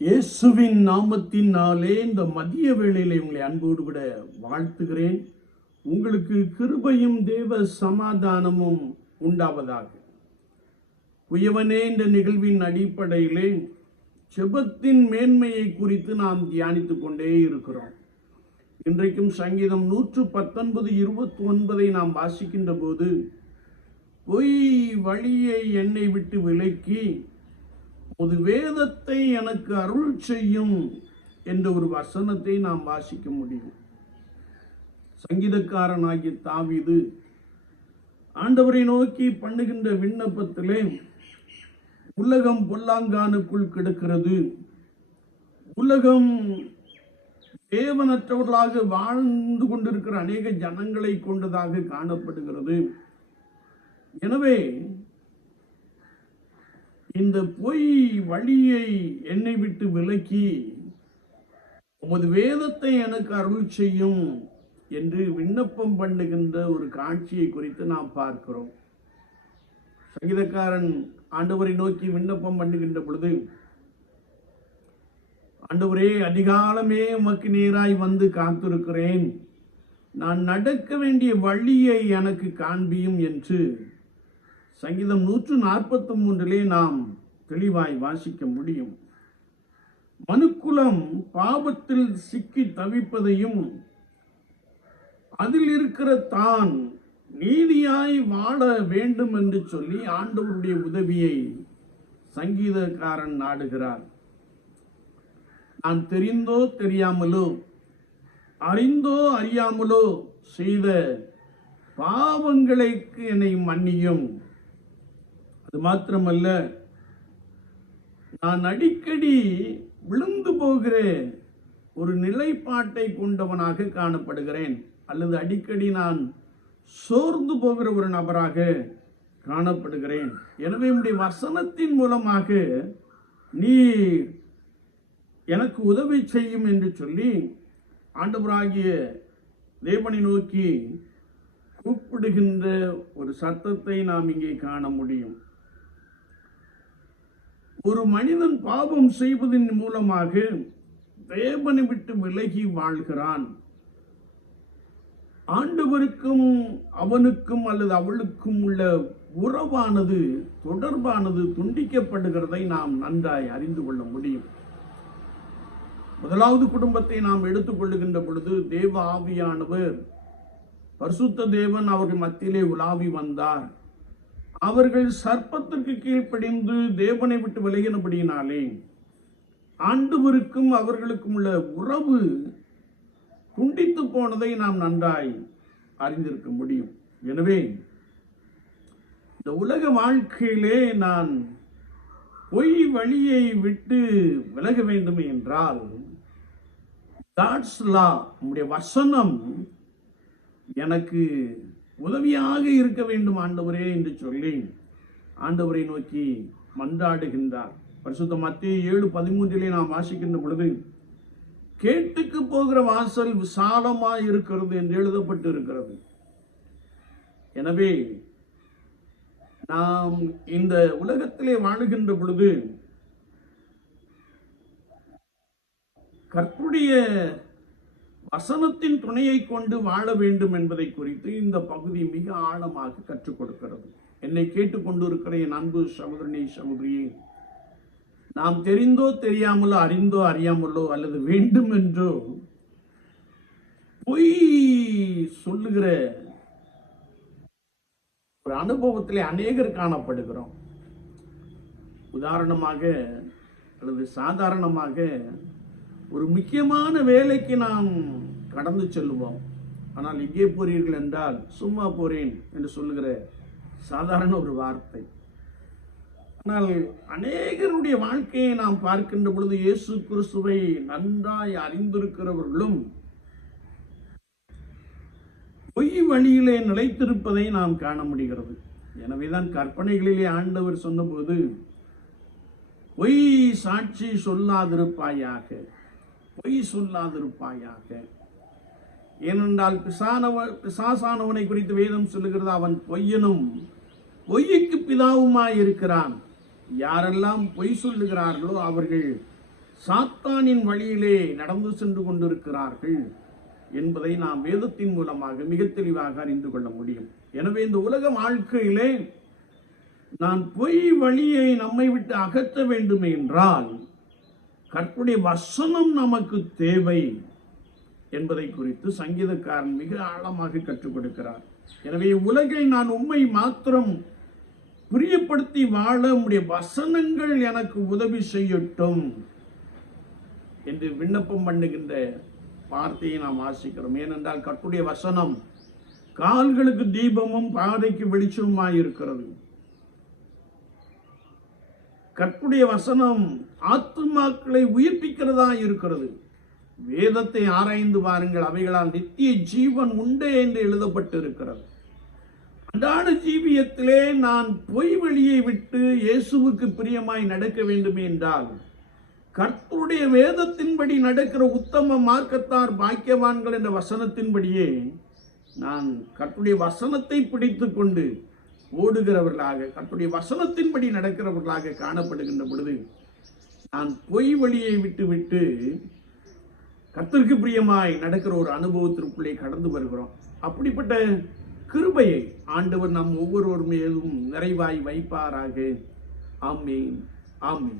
இயேசுவின் நாமத்தினாலே இந்த மதிய வேளையிலே உங்களை அன்போடு கூட வாழ்த்துகிறேன். உங்களுக்கு கிருபையும் தேவ சமாதானமும் உண்டாவதாக. குயவனே, இந்த நிகழ்வின் அடிப்படையிலே ஜெபத்தின் மேன்மையை குறித்து நாம் தியானித்துக் கொண்டே இருக்கிறோம். இன்றைக்கும் சங்கீதம் 119:29 நாம் வாசிக்கின்ற போது, பொய் வழியை என்னை விட்டு விலக்கி ஒரு வேதத்தை எனக்கு அருள் செய்யும் என்ற ஒரு வசனத்தை நாம் வாசிக்க முடியும். சங்கீதக்காரனாகிய தாவீது ஆண்டவரை நோக்கி பண்ணுகின்ற விண்ணப்பத்திலே, உலகம் பொல்லாங்கானுக்குள் கிடக்கிறது, உலகம் தேவனற்றவர்களாக வாழ்ந்து கொண்டிருக்கிற அநேக ஜனங்களை கொண்டதாக காணப்படுகிறது. எனவே இந்த பொய் வழியை என்னை விட்டு விலக்கி உமது வேதத்தை எனக்கு அருள் செய்யும் என்று விண்ணப்பம் பண்ணுகின்ற ஒரு காட்சியை குறித்து நாம் பார்க்கிறோம். சங்கீதக்காரன் ஆண்டவரை நோக்கி விண்ணப்பம் பண்ணுகின்ற பொழுது, ஆண்டவரே, அதிகாலமே உமக்கு நேராய் வந்து காத்திருக்கிறேன், நான் நடக்க வேண்டிய வழியை எனக்கு காண்பியும் என்று சங்கீதம் 143 நாம் தெளிவாய் வாசிக்க முடியும். மனுக்குலம் பாவத்தில் சிக்கி தவிப்பதையும் அதில் இருக்கிற தான் நீதியாய் வாழ வேண்டும் என்று சொல்லி ஆண்டவருடைய உதவியை சங்கீதக்காரன் நாடுகிறார். நான் தெரிந்தோ தெரியாமலோ, அறிந்தோ அறியாமலோ செய்த பாவங்களுக்கு என்னை மன்னியும். அது மாத்திரமல்ல, நான் அடிக்கடி விழுந்து போகிற ஒரு நிலைப்பாட்டை கொண்டவனாக காணப்படுகிறேன், அல்லது அடிக்கடி நான் சோர்ந்து போகிற ஒரு நபராக காணப்படுகிறேன். எனவே உம்முடைய வசனத்தின் மூலமாக நீ எனக்கு உதவி செய்யும் என்று சொல்லி ஆண்டவராகிய தேவனை நோக்கி கூப்பிடுகின்ற ஒரு சத்தத்தை நாம் இங்கே காண முடியும். ஒரு மனிதன் பாவம் செய்வதன் மூலமாக தேவனை விட்டு விலகி வாழ்கிறான். ஆண்டவருக்கும் அவனுக்கும் அல்லது அவளுக்கும் உள்ள உறவானது, தொடர்பானது துண்டிக்கப்படுகிறதை நாம் நன்றாய் அறிந்து கொள்ள முடியும். முதலாவது குடும்பத்தை நாம் எடுத்துக்கொள்ளுகின்ற பொழுது, தேவ ஆவியானவர், பரிசுத்த தேவன் அவர்கள் மத்தியிலே உலாவி வந்தார். அவர்கள் சர்ப்பத்திற்கு கீழ்ப்படிந்து தேவனை விட்டு விலகினபடியினாலே ஆண்டவருக்கும் அவர்களுக்கும் உள்ள உறவு துண்டித்து போனதை நாம் நன்றாய் அறிந்திருக்க முடியும். எனவே இந்த உலக வாழ்க்கையிலே நான் பொய் வழியை விட்டு விலக வேண்டும் என்றால், காட்ஸ் லா, நம்முடைய வசனம் எனக்கு உதவியாக இருக்க வேண்டும் ஆண்டவரே என்று சொல்லி ஆண்டவரை நோக்கி மன்றாடுகின்றார். பரிசுத்த மத்தேயு 7:13 நாம் வாசிக்கின்ற பொழுது, கேட்டுக்கு போகிற வாசல் விசாலமாய் இருக்கிறது என்று எழுதப்பட்டு இருக்கிறது. எனவே நாம் இந்த உலகத்திலே வாழுகின்ற பொழுது கர்த்தருடைய வசனத்தின் துணையை கொண்டு வாழ வேண்டும் என்பதை குறித்து இந்த பகுதி மிக ஆழமாக கற்றுக் கொடுக்கிறது. என்னை கேட்டுக்கொண்டிருக்கிற என் அன்பு சகோதரனே, சகோதரியே, நாம் தெரிந்தோ தெரியாமலோ, அறிந்தோ அறியாமலோ, அல்லது வேண்டும் என்றோ பொய் சொல்லுகிற ஒரு அனுபவத்திலே அநேகர் காணப்படுகிறோம். உதாரணமாக அல்லது சாதாரணமாக ஒரு முக்கியமான வேலைக்கு நாம் கடந்து செல்லுவோம். ஆனால் இங்கே போறீர்கள் என்றால் சும்மா போறேன் என்று சொல்லுகிற சாதாரண ஒரு வார்த்தை. ஆனால் அநேகருடைய வாழ்க்கையை நாம் பார்க்கின்ற பொழுது, இயேசு கிறிஸ்துவை நன்றாய் அறிந்திருக்கிறவர்களும் பொய் வழியிலே நிலைத்திருப்பதை நாம் காண முடிகிறது. எனவேதான் கற்பனைகளிலே ஆண்டவர் சொன்னபோது, பொய் சாட்சி சொல்லாதிருப்பாயாக, பொய் சொல்லாதிருப்பாயாக. ஏனென்றால் பிசாசானவனை குறித்து வேதம் சொல்லுகிறது, அவன் பொய்யனும் பொய்யுக்கு பிதாவுமாய் இருக்கிறான். யாரெல்லாம் பொய் சொல்லுகிறார்களோ அவர்கள் சாத்தானின் வழியிலே நடந்து சென்று கொண்டிருக்கிறார்கள் என்பதை நாம் வேதத்தின் மூலமாக மிக தெளிவாக அறிந்து கொள்ள முடியும். எனவே இந்த உலக வாழ்க்கையிலே நான் பொய் வழியை நம்மை விட்டு அகற்ற வேண்டும் என்றால் கர்த்தருடைய வசனம் நமக்கு தேவை என்பதை குறித்து சங்கீதக்காரன் மிக ஆழமாக கற்றுக் கொடுக்கிறார். எனவே உலகில் நான் உம்மை மாத்திரம் பிரியப்படுத்தி வாழ உம்முடைய வசனங்கள் எனக்கு உதவி செய்யட்டும் என்று விண்ணப்பம் பண்ணுகின்ற வார்த்தையை நாம் வாசிக்கிறோம். ஏனென்றால் கர்த்தருடைய வசனம் கால்களுக்கு தீபமும் பாதைக்கு வெளிச்சமுமாய் இருக்கிறது. கர்த்தருடைய வசனம் ஆத்துமாக்களை உயிர்ப்பிக்கிறதா இருக்கிறது. வேதத்தை ஆராய்ந்து பாருங்கள், அவைகளால் நித்திய ஜீவன் உண்டே என்று எழுதப்பட்டிருக்கிறது. அன்றாட ஜீவியத்திலே நான் பொய் வழியை விட்டு இயேசுவுக்கு பிரியமாய் நடக்க வேண்டும் என்றால் கர்த்தருடைய வேதத்தின்படி நடக்கிற உத்தம மார்க்கத்தார் பாக்கியவான்கள் என்ற வசனத்தின்படியே நான் கர்த்தருடைய வசனத்தை பிடித்துக் கொண்டு ஓடுகிறவர்களாக, கர்த்தருடைய வசனத்தின்படி நடக்கிறவர்களாக காணப்படுகின்ற பொழுது நான் பொய் வழியை விட்டு கர்த்தருக்கு பிரியமாய் நடக்கிற ஒரு அனுபவத்திற்குள்ளே கடந்து வருகிறோம். அப்படிப்பட்ட கிருபையை ஆண்டவர் நம் ஒவ்வொருவர் மேலும் நிறைவாய் வைப்பாராக. ஆமென், ஆமென்.